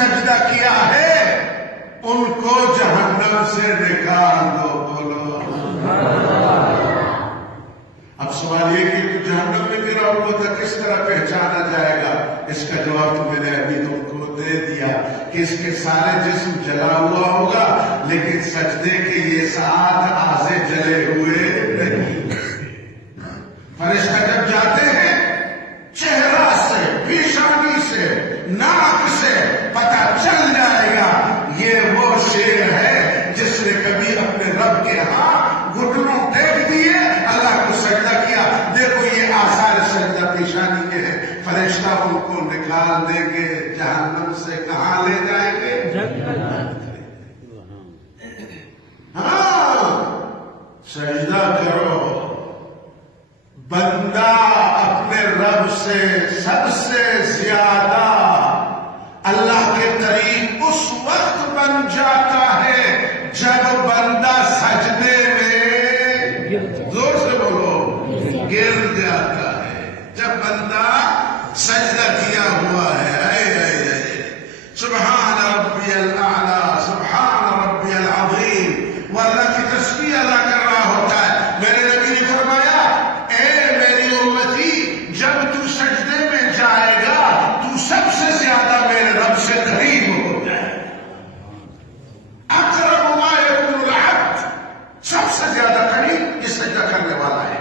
سجدہ کیا ہے ان کو جہنم سے نکال دو. بولو اب سوال یہ کہ تو جہنم میں گرا ہوا تھا کس طرح پہچانا جائے گا؟ اس کا جواب تو میں نے ابھی تم کو دے دیا کہ اس کے سارے جسم جلا ہوا ہوگا لیکن سجدے کے یہ 7 اعضے جلے ہوئے نہیں. فرشتہ جب جاتے ہیں چہرہ سے، پیشانی سے، ناک سے پتہ چل جائے گا یہ وہ شیر ہے جس نے کبھی اپنے رب کے ہاں گھٹنوں ٹیک دیے، اللہ کو سجدہ کیا. دیکھو یہ آثار سجدہ پیشانی کے ہیں. فرشتہ ان کو نکال دیں گے جہنم سے. کہاں لے جائیں گے؟ ہاں سجدہ کرو. بندہ اپنے رب سے سب سے زیادہ اللہ کے قریب اس وقت بن جاتا ہے جب بندہ سجدے میں، زور سے بولو، گر جاتا ہے. جب بندہ سجدہ کیا ہوا ہے، سبحان ربی الاعلی، سبحان ربی العظیم، وہ اللہ کی تسبیح ادا کر رہا ہوتا ہے. میرے نبی نے فرمایا اے میری امتی جب تو سجدے میں جائے گا تو سب سے زیادہ میرے رب سے قریب ہو جائے. اقرب ما یکون العبد، سب سے زیادہ قریب یہ سجدہ کرنے والا ہے.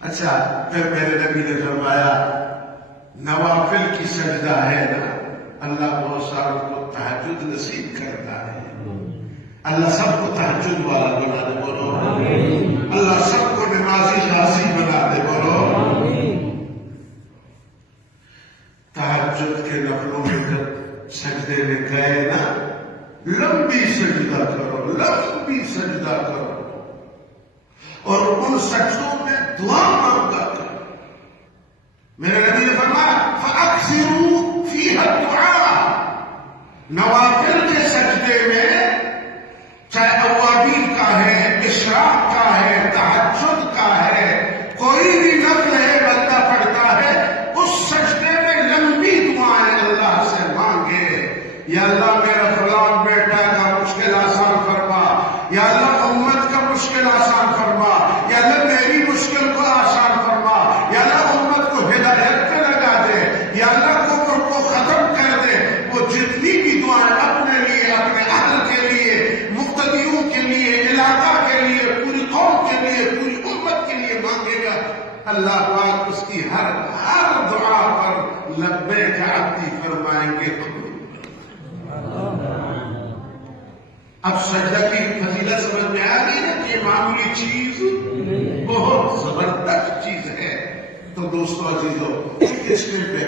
اچھا پھر میرے نبی نے فرمایا نوافل کی سجدہ ہے نا، اللہ بہت ساروں کو تہجد نصیب کرتا ہے. اللہ سب کو تہجد والا بنا دے. بولو اللہ سب کو نمازی غازی بنا دے. بولو تہجد کے نفلوں میں جب سجدے میں گئے نا، لمبی سجدہ کرو، لمبی سجدہ کرو اور ان سجدوں میں دعا مانگا کرو. میرے نبی نے فرمایا فَأَكْثِرُوا فِيهَا الدُّعَاء. نوافل کے سجدے میں چاہے اوابین کا ہے، اشراق کا ہے، تہجد کا ہے، کوئی بھی نفل ہے بندہ پڑھتا ہے، اس سجدے میں لمبی دعائیں اللہ سے مانگے. یا اللہ میرا فلان بیٹا کا مشکل آسان فرما، یا اللہ امت کا مشکل آسان فرما، یا اللہ میری مشکل کو آسان فرما، یا اللہ امت کو ہدایت پہ لگا دے، یا اللہ کفر کو ختم کر دے. وہ جتنی بھی دعائیں اپنے لیے، اپنے اہل کے لیے، مقتدیوں کے لیے، علاقہ کے لیے، پوری قوم کے لیے، پوری امت کے لیے مانگے گا، اللہ پاک اس کی ہر دعا پر لبیک عبدی فرمائیں گے. اب سجدہ کی فضیلت سمجھ میں آ گئی نا کہ یہ معمولی چیز بہت زبردست چیز ہے. تو دوستو عزیزو اس میں پہ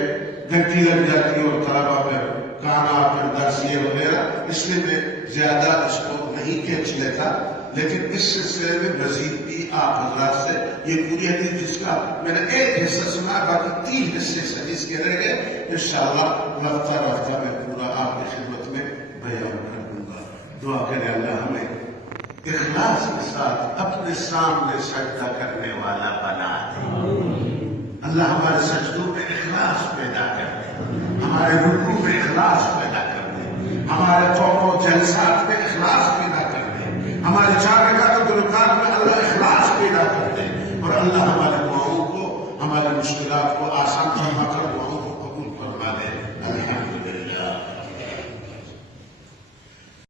گھنٹی لگ جاتی ہے اور طلبہ پہ کانا پھر درس یہ وغیرہ، اس لیے میں زیادہ اس کو نہیں کھینچ لیتا. لیکن اس سلسلے میں مزید بھی آپ حضرات سے یہ پوری حدیث جس کا میں نے ایک حصہ سنا، باقی 3 حصے حدیث کے رہ گئے، انشاءاللہ رفتہ رفتہ میں پورا آپ کی خدمت میں بیان کر دوں گا. دعا کرے اللہ ہمیں اخلاص کے ساتھ اپنے سامنے سجدہ کرنے والا بنا دے. اللہ ہمارے سجدوں میں اخلاص پیدا کر دے، ہمارے رکوع میں اخلاص پیدا کر دے، ہمارے قوم و جلسات میں اخلاص پیدا کر دے، ہمارے 4 رکعت رکعات میں اللہ اخلاص پیدا کر دے، اور اللہ ہمارے دعاؤں کو، ہمارے مشکلات کو آسان